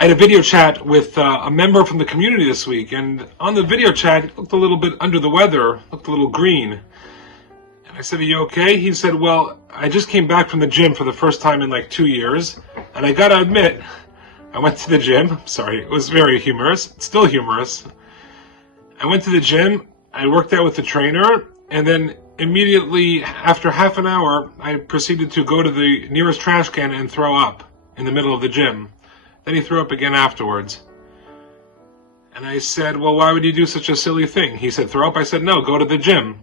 I had a video chat with a member from the community this week, and on the video chat, he looked a little bit under the weather, looked a little green. And I said, "Are you okay?" He said, "Well, I just came back from the gym for the first time in like 2 years, and I gotta admit, I went to the gym." Sorry, it was very humorous. It's still humorous. I went to the gym, I worked out with the trainer, and then immediately after half an hour, I proceeded to go to the nearest trash can and throw up in the middle of the gym. Then he threw up again afterwards. And I said, "Well, why would you do such a silly thing?" He said, "Throw up?" I said, "No, go to the gym."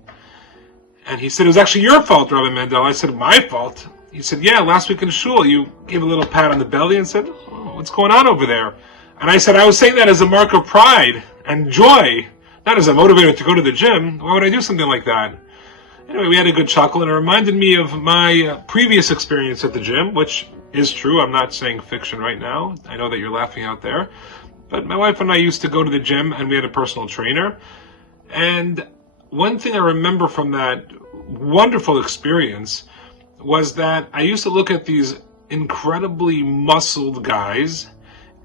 And he said, "It was actually your fault, Rabbi Mandel." I said, "My fault?" He said, "Yeah, last week in Shul, you gave a little pat on the belly and said, 'Oh, what's going on over there?' And I said, I was saying that as a mark of pride and joy, not as a motivator to go to the gym. Why would I do something like that?" Anyway, we had a good chuckle, and it reminded me of my previous experience at the gym, which is true. I'm not saying fiction right now. I know that you're laughing out there. But my wife and I used to go to the gym, and we had a personal trainer. And one thing I remember from that wonderful experience was that I used to look at these incredibly muscled guys,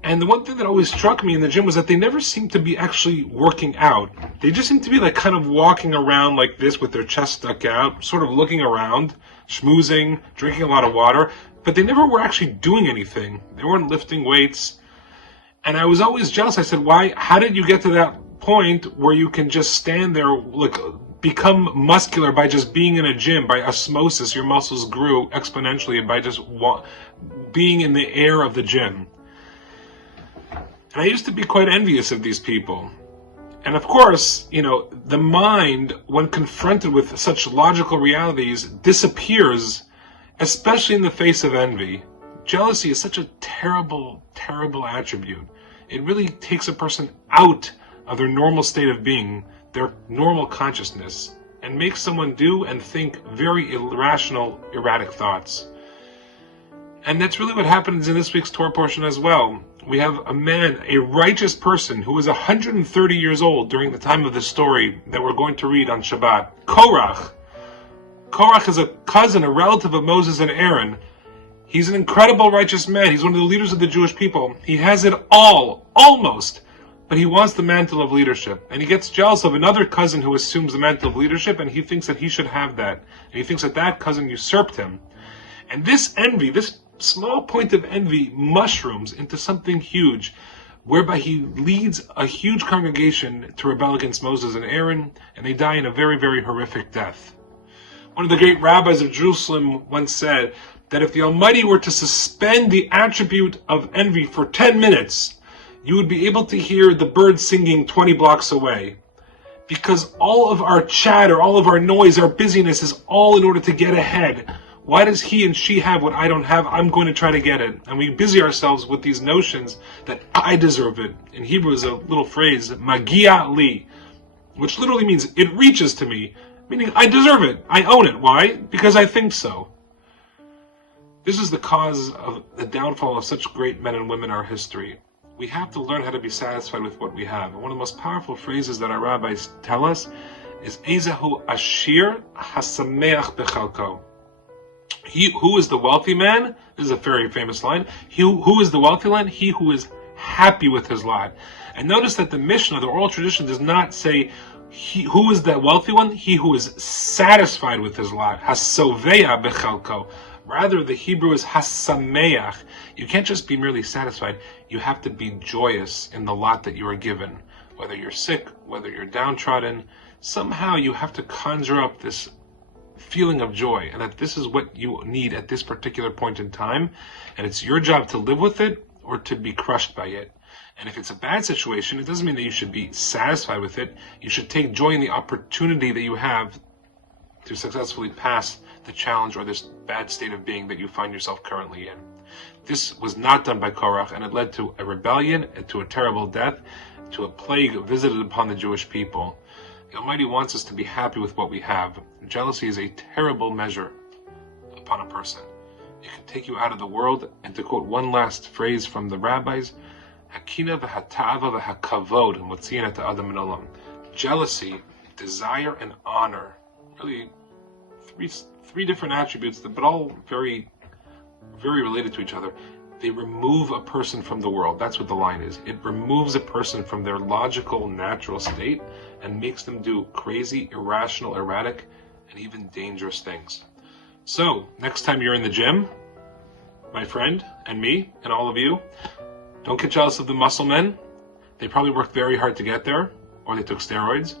and the one thing that always struck me in the gym was that they never seemed to be actually working out. They just seemed to be like kind of walking around like this with their chest stuck out, sort of looking around, schmoozing, drinking a lot of water, but they never were actually doing anything. They weren't lifting weights. And I was always jealous. I said, how did you get to that point where you can just stand there, like become muscular by just being in a gym, by osmosis? Your muscles grew exponentially by just being in the air of the gym. And I used to be quite envious of these people. And of course, the mind, when confronted with such logical realities, disappears, especially in the face of envy. Jealousy is such a terrible, terrible attribute. It really takes a person out of their normal state of being, their normal consciousness, and makes someone do and think very irrational, erratic thoughts. And that's really what happens in this week's Torah portion as well. We have a man, a righteous person, who was 130 years old during the time of the story that we're going to read on Shabbat. Korach. Korach is a cousin, a relative of Moses and Aaron. He's an incredible righteous man. He's one of the leaders of the Jewish people. He has it all, almost, but he wants the mantle of leadership. And he gets jealous of another cousin who assumes the mantle of leadership, and he thinks that he should have that. And he thinks that that cousin usurped him. And this envy, this small point of envy, mushrooms into something huge, whereby he leads a huge congregation to rebel against Moses and Aaron, and they die in a very, very horrific death. One of the great rabbis of Jerusalem once said that if the Almighty were to suspend the attribute of envy for 10 minutes, you would be able to hear the birds singing 20 blocks away. Because all of our chatter, all of our noise, our busyness is all in order to get ahead. Why does he and she have what I don't have? I'm going to try to get it. And we busy ourselves with these notions that I deserve it. In Hebrew is a little phrase, magia li, which literally means it reaches to me, meaning I deserve it. I own it. Why? Because I think so. This is the cause of the downfall of such great men and women in our history. We have to learn how to be satisfied with what we have. And one of the most powerful phrases that our rabbis tell us is Ezahu Ashir Hasameach Bechalko. He who is the wealthy man, this is a very famous line, who is the wealthy man? He who is happy with his lot. And notice that the Mishnah, the oral tradition, does not say who is the wealthy one? He who is satisfied with his lot. Hasoveya bechalko. Rather, the Hebrew is hasameach. You can't just be merely satisfied. You have to be joyous in the lot that you are given. Whether you're sick, whether you're downtrodden, somehow you have to conjure up this feeling of joy, and that this is what you need at this particular point in time, and it's your job to live with it or to be crushed by it. And if it's a bad situation, it doesn't mean that you should be satisfied with it. You should take joy in the opportunity that you have to successfully pass the challenge or this bad state of being that you find yourself currently in. This was not done by Korach, and it led to a rebellion, and to a terrible death, to a plague visited upon the Jewish people. The Almighty wants us to be happy with what we have. Jealousy is a terrible measure upon a person. It can take you out of the world. And to quote one last phrase from the rabbis, Hakina v'hatava v'hakavod motziin adam min olam. Jealousy, desire, and honor. Really, three different attributes, but all very, very related to each other. They remove a person from the world. That's what the line is. It removes a person from their logical, natural state and makes them do crazy, irrational, erratic, and even dangerous things. So, next time you're in the gym, my friend, and me, and all of you, don't get jealous of the muscle men. They probably worked very hard to get there, or they took steroids,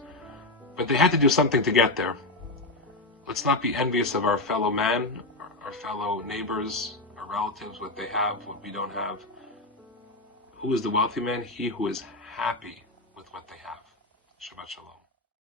but they had to do something to get there. Let's not be envious of our fellow man, our fellow neighbors, our relatives, what they have, what we don't have. Who is the wealthy man? He who is happy with what they have. Shabbat shalom.